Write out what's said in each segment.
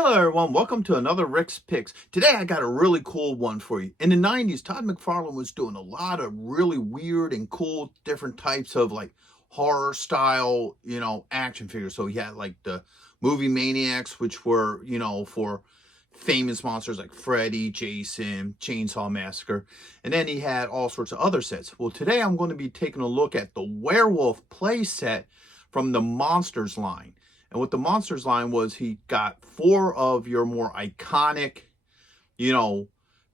Hello everyone, welcome to another Rick's Picks. Today I got a really cool one for you. In the 90s, Todd McFarland was doing a lot of really weird and cool different types of like horror style, action figures. So he had like the movie Maniacs, which were, for famous monsters like Freddy, Jason, Chainsaw Massacre. And then he had all sorts of other sets. Well, today I'm going to be taking a look at the Werewolf play set from the Monsters line. And what the Monsters line was, he got 4 of your more iconic,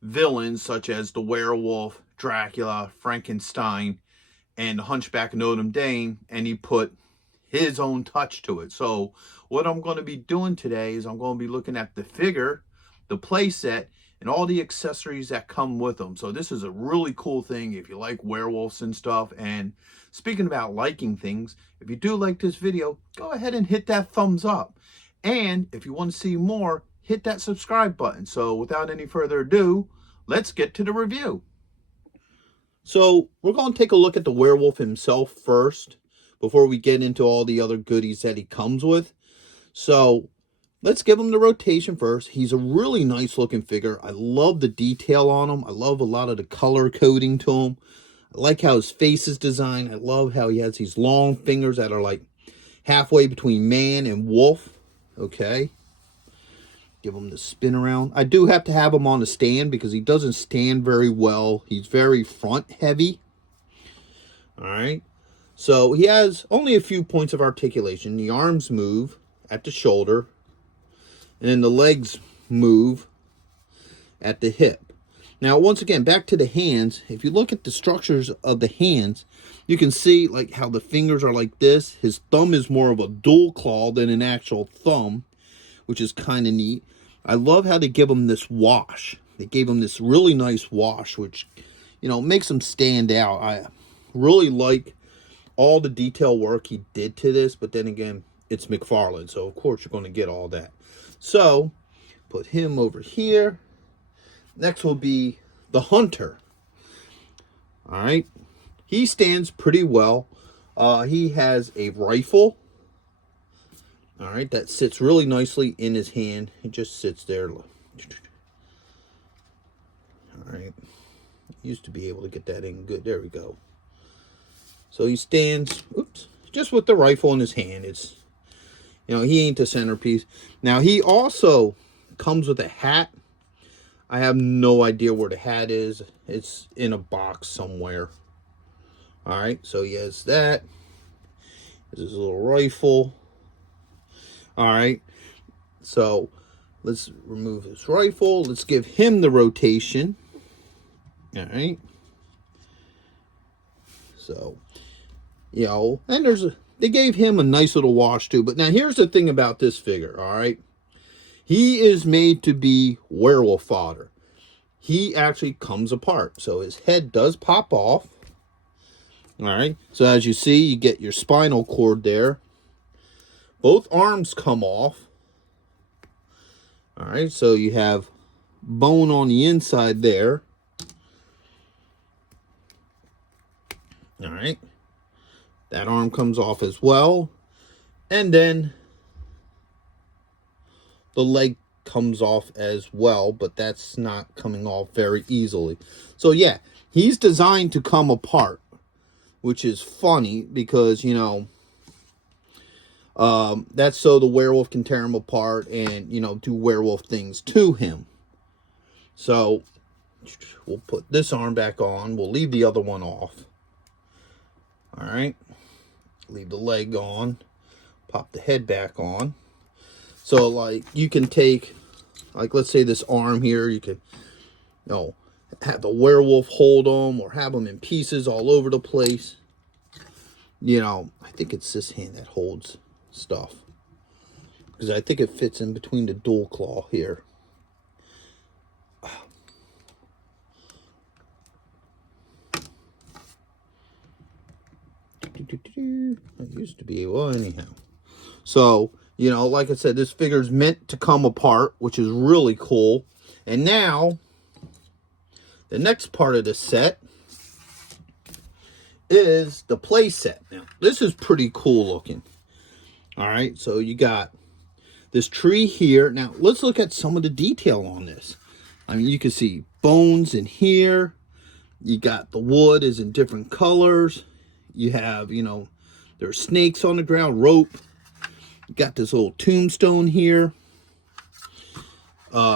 villains such as the Werewolf, Dracula, Frankenstein, and the Hunchback of Notre Dame, and he put his own touch to it. So what I'm going to be doing today is I'm going to be looking at the figure, the play set, and all the accessories that come with them. So this is a really cool thing if you like werewolves and stuff. And speaking about liking things, if you do like this video, go ahead and hit that thumbs up. And if you want to see more, hit that subscribe button. So without any further ado, let's get to the review. So we're going to take a look at the werewolf himself first before we get into all the other goodies that he comes with. So let's give him the rotation first. He's a really nice looking figure. I love the detail on him. I love a lot of the color coding to him. I like how his face is designed. I love how he has these long fingers that are like halfway between man and wolf. Okay. Give him the spin around. I do have to have him on a stand because he doesn't stand very well. He's very front heavy. All right. So he has only a few points of articulation. The arms move at the shoulder. And then the legs move at the hip. Now, once again, back to the hands. If you look at the structures of the hands, you can see like how the fingers are like this. His thumb is more of a dual claw than an actual thumb, which is kind of neat. I love how they give him this wash. They gave him this really nice wash, which, makes him stand out. I really like all the detail work he did to this, but then again, it's McFarland, so of course you're going to get all that. So, put him over here. Next will be the Hunter. All right. He stands pretty well. He has a rifle. All right. That sits really nicely in his hand. It just sits there. All right. Used to be able to get that in good. There we go. So he stands, just with the rifle in his hand. It's, he ain't the centerpiece. Now, he also comes with a hat. I have no idea where the hat is. It's in a box somewhere. All right, so he has that. There's his little rifle. All right, so let's remove his rifle. Let's give him the rotation. All right. So, and they gave him a nice little wash too. But now here's the thing about this figure, all right? He is made to be werewolf fodder. He actually comes apart. So his head does pop off. All right. So as you see, you get your spinal cord there. Both arms come off. All right. So you have bone on the inside there. All right. That arm comes off as well. And then the leg comes off as well, but that's not coming off very easily. So yeah, he's designed to come apart, which is funny because, that's so the werewolf can tear him apart and, do werewolf things to him. So we'll put this arm back on. We'll leave the other one off. All right. Leave the leg on. Pop the head back on. So, like, you can take, like, let's say this arm here. You can, have the werewolf hold them or have them in pieces all over the place. I think it's this hand that holds stuff. Because I think it fits in between the dual claw here. It used to be, well, anyhow. So, like I said, this figure is meant to come apart, which is really cool. And now, the next part of the set is the play set. Now, this is pretty cool looking. All right, so you got this tree here. Now, let's look at some of the detail on this. I mean, you can see bones in here. You got the wood is in different colors. You have, you know, there's snakes on the ground, rope. You got this little tombstone here.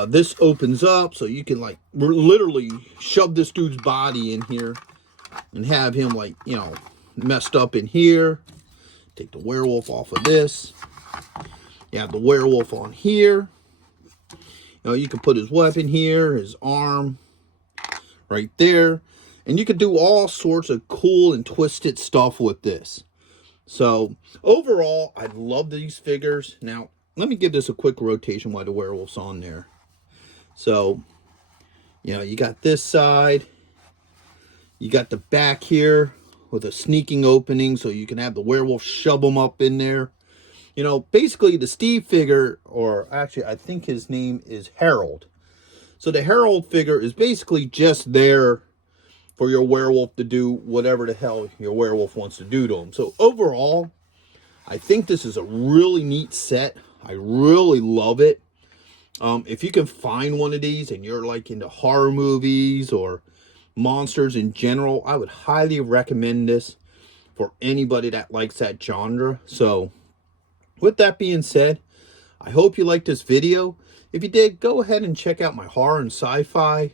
This opens up so you can, like, literally shove this dude's body in here and have him, like, you know, messed up in here. Take the werewolf off of this. You have the werewolf on here. You know, you can put his weapon here, his arm right there. And you can do all sorts of cool and twisted stuff with this. So, overall, I love these figures. Now, let me give this a quick rotation while the werewolf's on there. So, you know, you got this side. You got the back here with a sneaking opening so you can have the werewolf shove them up in there. You know, basically the Steve figure, or actually I think his name is Harold. So the Harold figure is basically just there for your werewolf to do whatever the hell your werewolf wants to do to him. So overall, I think this is a really neat set. I really love it. If you can find one of these and you're like into horror movies or monsters in general, I would highly recommend this for anybody that likes that genre. So with that being said, I hope you liked this video. If you did, go ahead and check out my horror and sci-fi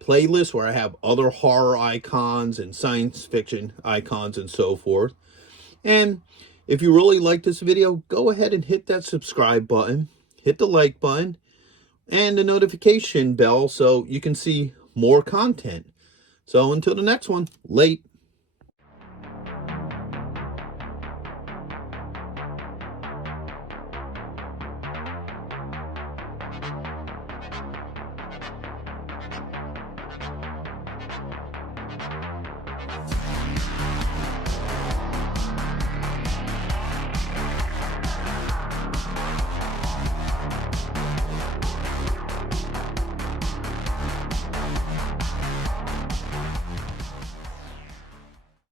playlist where I have other horror icons and science fiction icons and so forth. And if you really like this video, go ahead and hit that subscribe button, hit the like button, and the notification bell so you can see more content. So until the next one, late.